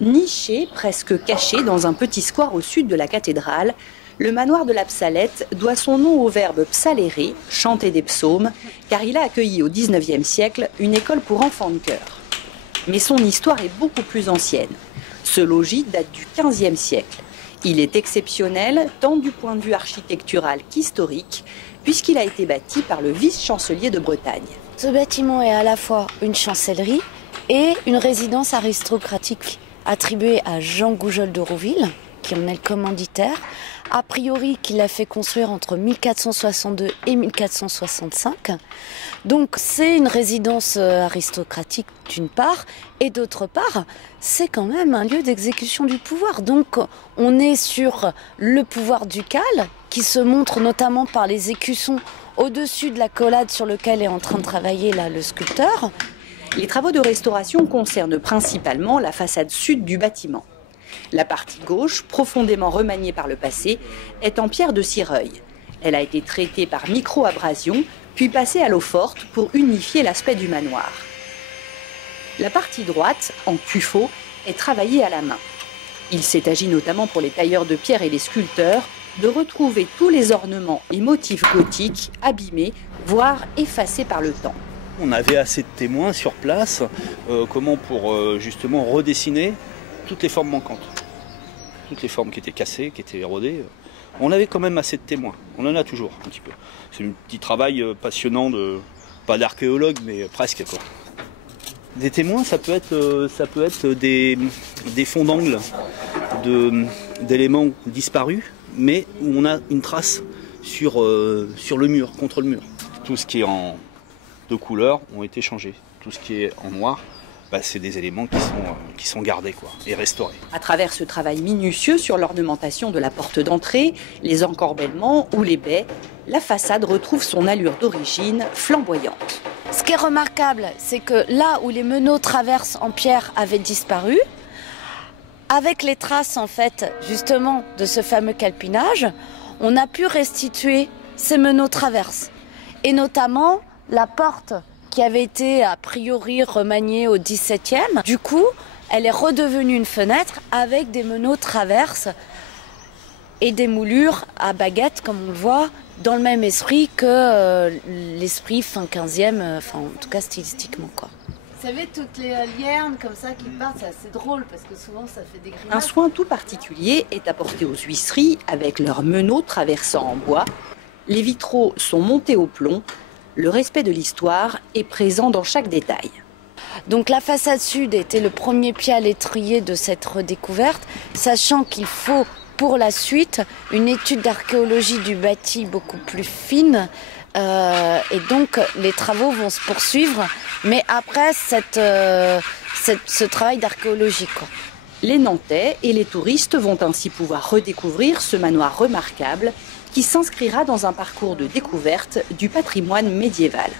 Niché, presque caché dans un petit square au sud de la cathédrale, le manoir de la Psalette doit son nom au verbe psalérer, chanter des psaumes, car il a accueilli au XIXe siècle une école pour enfants de chœur. Mais son histoire est beaucoup plus ancienne. Ce logis date du XVe siècle. Il est exceptionnel tant du point de vue architectural qu'historique, puisqu'il a été bâti par le vice-chancelier de Bretagne. Ce bâtiment est à la fois une chancellerie et une résidence aristocratique attribuée à Jean Goujold de Rouville, qui en est le commanditaire, a priori qu'il a fait construire entre 1462 et 1465. Donc c'est une résidence aristocratique d'une part, et d'autre part, c'est quand même un lieu d'exécution du pouvoir. Donc on est sur le pouvoir ducal, qui se montre notamment par les écussons au-dessus de la collade sur laquelle est en train de travailler là, le sculpteur. Les travaux de restauration concernent principalement la façade sud du bâtiment. La partie gauche, profondément remaniée par le passé, est en pierre de Cireuil. Elle a été traitée par micro-abrasion, puis passée à l'eau forte pour unifier l'aspect du manoir. La partie droite, en tuffeau, est travaillée à la main. Il s'est agi notamment pour les tailleurs de pierre et les sculpteurs de retrouver tous les ornements et motifs gothiques abîmés, voire effacés par le temps. On avait assez de témoins sur place, pour justement redessiner toutes les formes manquantes, toutes les formes qui étaient cassées, qui étaient érodées. On avait quand même assez de témoins, on en a toujours un petit peu. C'est un petit travail passionnant, pas d'archéologue, mais presque quoi. Des témoins, ça peut être des fonds d'angle d'éléments disparus, mais où on a une trace sur le mur, contre le mur. Tout ce qui est de couleurs ont été changés. Tout ce qui est en noir, c'est des éléments qui sont gardés et restaurés. À travers ce travail minutieux sur l'ornementation de la porte d'entrée, les encorbellements ou les baies, la façade retrouve son allure d'origine flamboyante. Ce qui est remarquable, c'est que là où les meneaux traverses en pierre avaient disparu, avec les traces en fait justement de ce fameux calpinage, on a pu restituer ces meneaux traverses. Et notamment la porte qui avait été a priori remaniée au XVIIe. Du coup, elle est redevenue une fenêtre avec des meneaux traverses et des moulures à baguette, comme on le voit, dans le même esprit que l'esprit fin 15e, en tout cas stylistiquement, quoi. Vous savez, toutes les liernes comme ça qui partent, c'est assez drôle parce que souvent ça fait des grimaces. Un soin tout particulier est apporté aux huisseries avec leurs meneaux traversant en bois. Les vitraux sont montés au plomb. Le respect de l'histoire est présent dans chaque détail. Donc la façade sud était le premier pied à l'étrier de cette redécouverte, sachant qu'il faut pour la suite une étude d'archéologie du bâti beaucoup plus fine. Et donc les travaux vont se poursuivre, mais après ce travail d'archéologie, quoi. Les Nantais et les touristes vont ainsi pouvoir redécouvrir ce manoir remarquable qui s'inscrira dans un parcours de découverte du patrimoine médiéval.